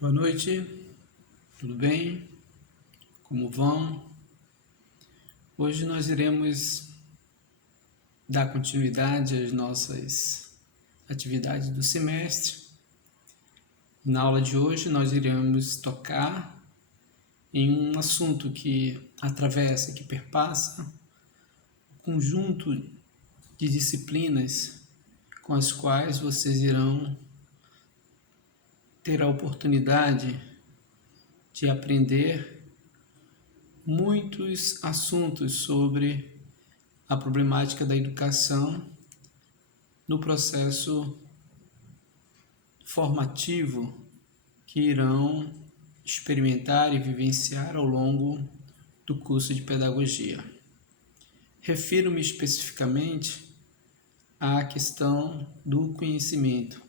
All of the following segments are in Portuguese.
Boa noite, tudo bem? Como vão? Hoje nós iremos dar continuidade às nossas atividades do semestre. Na aula de hoje nós iremos tocar em um assunto que atravessa, que perpassa o conjunto de disciplinas com as quais vocês irão ter a oportunidade de aprender muitos assuntos sobre a problemática da educação no processo formativo que irão experimentar e vivenciar ao longo do curso de pedagogia. Refiro-me especificamente à questão do conhecimento.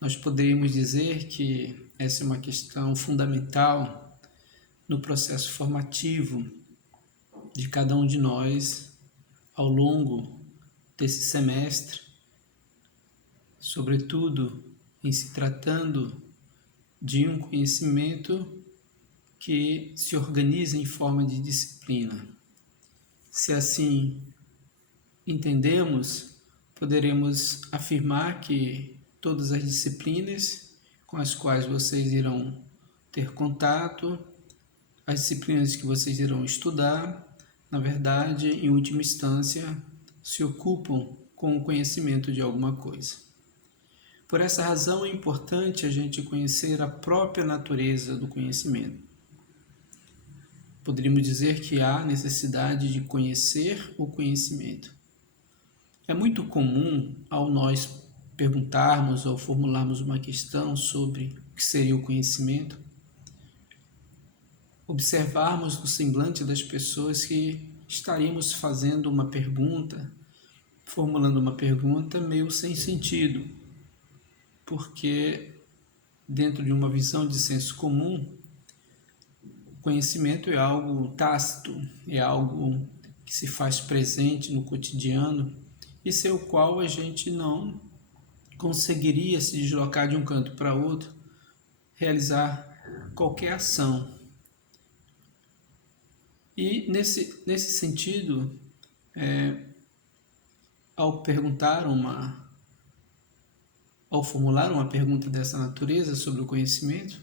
Nós poderíamos dizer que essa é uma questão fundamental no processo formativo de cada um de nós ao longo desse semestre, sobretudo em se tratando de um conhecimento que se organiza em forma de disciplina. Se assim entendemos, poderemos afirmar que todas as disciplinas com as quais vocês irão ter contato, as disciplinas que vocês irão estudar, na verdade, em última instância, se ocupam com o conhecimento de alguma coisa. Por essa razão é importante a gente conhecer a própria natureza do conhecimento. Poderíamos dizer que há necessidade de conhecer o conhecimento. É muito comum, ao nós perguntarmos ou formularmos uma questão sobre o que seria o conhecimento, observarmos no semblante das pessoas que estaríamos fazendo uma pergunta, formulando uma pergunta meio sem sentido, porque dentro de uma visão de senso comum, o conhecimento é algo tácito, é algo que se faz presente no cotidiano e sem o qual a gente não conseguiria se deslocar de um canto para outro, realizar qualquer ação. E nesse sentido, ao formular uma pergunta dessa natureza sobre o conhecimento,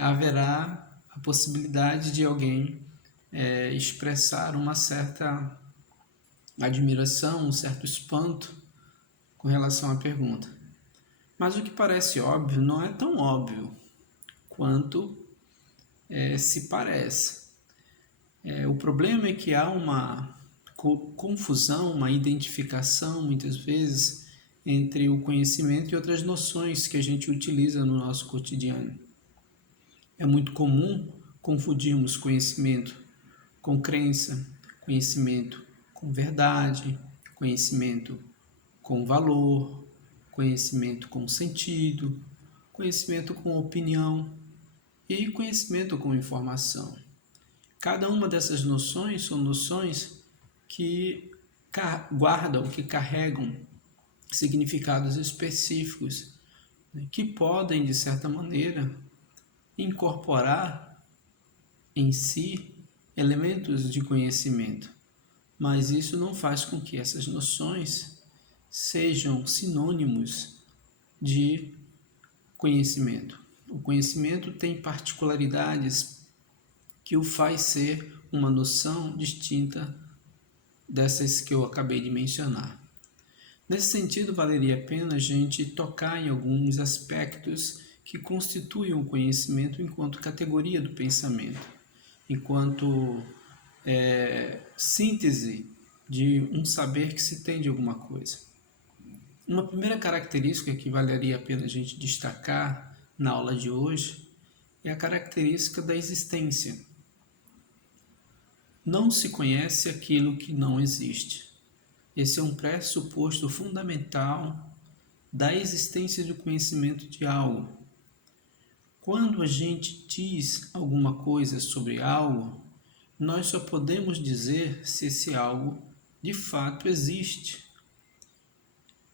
haverá a possibilidade de alguém expressar uma certa admiração, um certo espanto com relação à pergunta. Mas o que parece óbvio não é tão óbvio quanto se parece. O problema é que há uma confusão, uma identificação, muitas vezes, entre o conhecimento e outras noções que a gente utiliza no nosso cotidiano. É muito comum confundirmos conhecimento com crença, conhecimento com verdade, conhecimento com valor, conhecimento com sentido, conhecimento com opinião e conhecimento com informação. Cada uma dessas noções são noções que guardam, que carregam significados específicos, que podem, de certa maneira, incorporar em si elementos de conhecimento, mas isso não faz com que essas noções sejam sinônimos de conhecimento. O conhecimento tem particularidades que o faz ser uma noção distinta dessas que eu acabei de mencionar. Nesse sentido, valeria a pena a gente tocar em alguns aspectos que constituem o conhecimento enquanto categoria do pensamento, enquanto síntese de um saber que se tem de alguma coisa. Uma primeira característica que valeria a pena a gente destacar na aula de hoje é a característica da existência. Não se conhece aquilo que não existe. Esse é um pressuposto fundamental da existência do conhecimento de algo. Quando a gente diz alguma coisa sobre algo, nós só podemos dizer se esse algo de fato existe.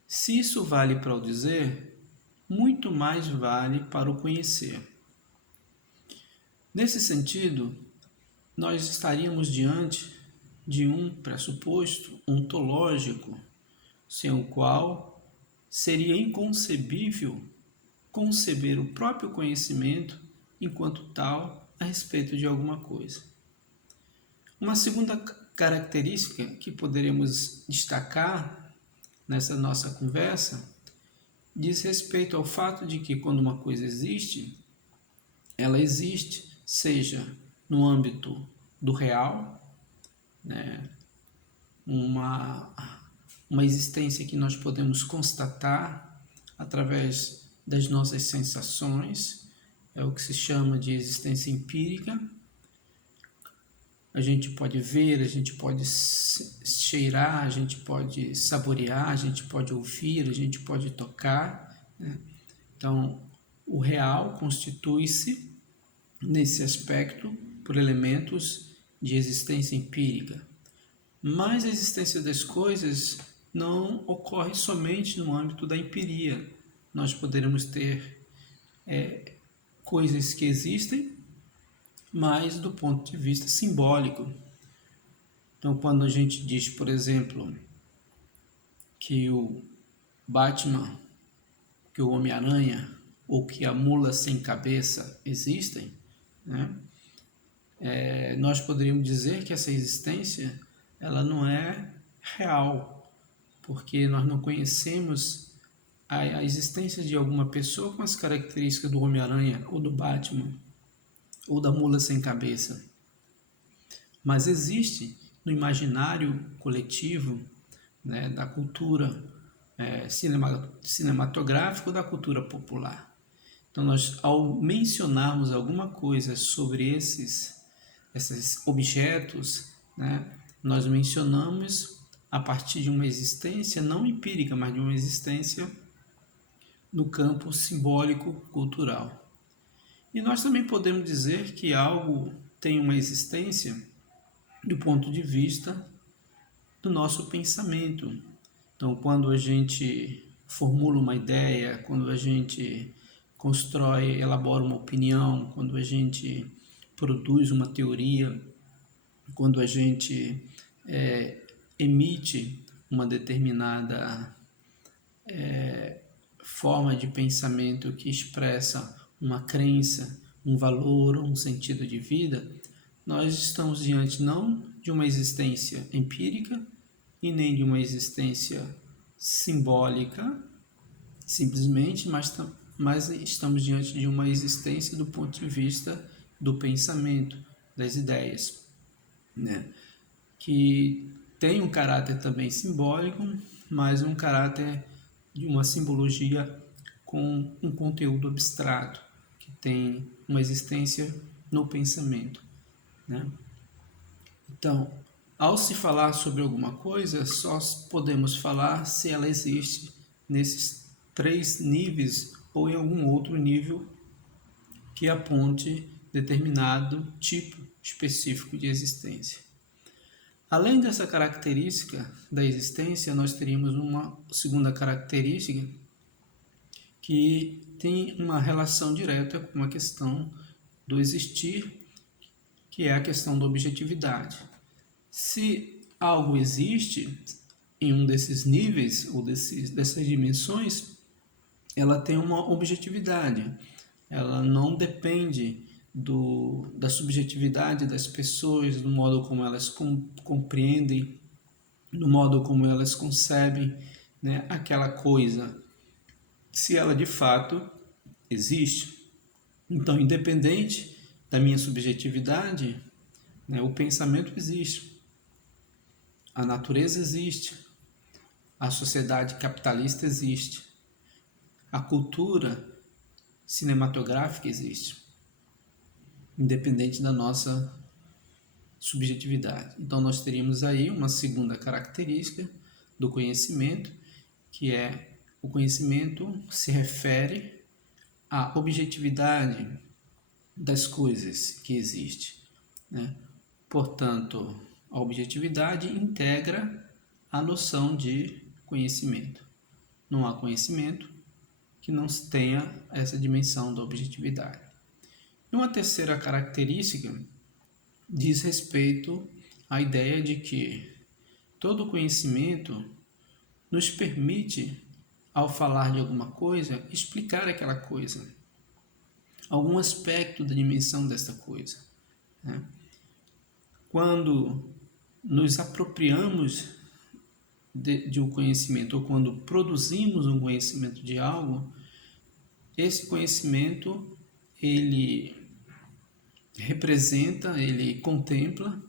Se isso vale para o dizer, muito mais vale para o conhecer. Nesse sentido, nós estaríamos diante de um pressuposto ontológico, sem o qual seria inconcebível conceber o próprio conhecimento enquanto tal a respeito de alguma coisa. Uma segunda característica que poderemos destacar nessa nossa conversa diz respeito ao fato de que quando uma coisa existe, ela existe, seja no âmbito do real, né, uma existência que nós podemos constatar através das nossas sensações, é o que se chama de existência empírica. A gente pode ver, a gente pode cheirar, a gente pode saborear, a gente pode ouvir, a gente pode tocar, né? Então, o real constitui-se, nesse aspecto, por elementos de existência empírica. Mas a existência das coisas não ocorre somente no âmbito da empiria. Nós poderemos ter coisas que existem, mas do ponto de vista simbólico. Então, quando a gente diz, por exemplo, que o Batman, que o Homem-Aranha ou que a mula sem cabeça existem, né? Nós poderíamos dizer que essa existência ela não é real, porque nós não conhecemos a existência de alguma pessoa com as características do Homem-Aranha ou do Batman ou da mula sem cabeça. Mas existe no imaginário coletivo, né, da cultura cinematográfica ou da cultura popular. Então, nós, ao mencionarmos alguma coisa sobre esses objetos, né, nós mencionamos a partir de uma existência não empírica, mas de uma existência no campo simbólico-cultural. E nós também podemos dizer que algo tem uma existência do ponto de vista do nosso pensamento. Então, quando a gente formula uma ideia, quando a gente constrói, elabora uma opinião, quando a gente produz uma teoria, quando a gente emite uma determinada forma de pensamento que expressa uma crença, um valor, um sentido de vida, nós estamos diante não de uma existência empírica e nem de uma existência simbólica, simplesmente, mas estamos diante de uma existência do ponto de vista do pensamento, das ideias, né? Que tem um caráter também simbólico, mas um caráter de uma simbologia com um conteúdo abstrato, que tem uma existência no pensamento, né? Então, ao se falar sobre alguma coisa, só podemos falar se ela existe nesses 3 níveis ou em algum outro nível que aponte determinado tipo específico de existência. Além dessa característica da existência, nós teríamos uma segunda característica que tem uma relação direta com a questão do existir, que é a questão da objetividade. Se algo existe em um desses níveis ou dessas dimensões, ela tem uma objetividade. Ela não depende da subjetividade das pessoas, do modo como elas compreendem, do modo como elas concebem, né, aquela coisa, se ela de fato existe. Então, independente da minha subjetividade, né, o pensamento existe, a natureza existe, a sociedade capitalista existe, a cultura cinematográfica existe, independente da nossa subjetividade. Então, nós teríamos aí uma segunda característica do conhecimento, que é o conhecimento se refere à objetividade das coisas que existem, né? Portanto, a objetividade integra a noção de conhecimento. Não há conhecimento que não tenha essa dimensão da objetividade. E uma terceira característica diz respeito à ideia de que todo conhecimento nos permite, ao falar de alguma coisa, explicar aquela coisa, algum aspecto da dimensão dessa coisa, né? Quando nos apropriamos de um conhecimento, ou quando produzimos um conhecimento de algo, esse conhecimento, ele representa, ele contempla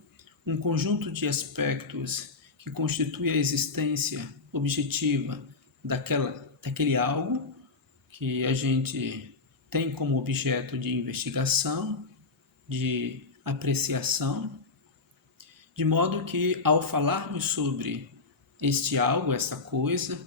um conjunto de aspectos que constitui a existência objetiva daquele algo que a gente tem como objeto de investigação, de apreciação, de modo que, ao falarmos sobre este algo, essa coisa,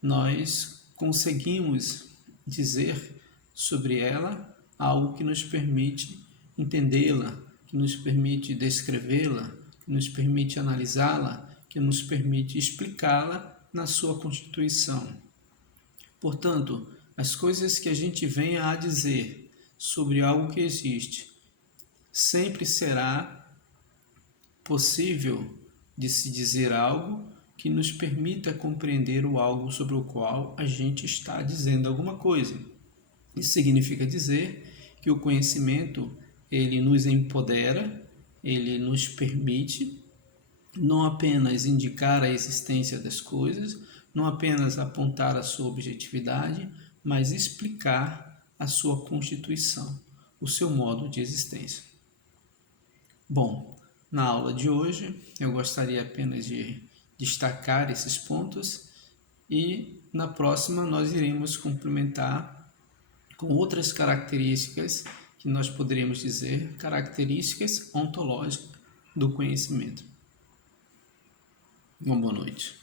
nós conseguimos dizer sobre ela algo que nos permite entendê-la, que nos permite descrevê-la, que nos permite analisá-la, que nos permite explicá-la na sua constituição. Portanto, as coisas que a gente venha a dizer sobre algo que existe, sempre será possível de se dizer algo que nos permita compreender o algo sobre o qual a gente está dizendo alguma coisa. Isso significa dizer que o conhecimento, ele nos empodera, ele nos permite não apenas indicar a existência das coisas, não apenas apontar a sua objetividade, mas explicar a sua constituição, o seu modo de existência. Bom, na aula de hoje eu gostaria apenas de destacar esses pontos e na próxima nós iremos complementar com outras características que nós poderíamos dizer características ontológicas do conhecimento. Uma boa noite.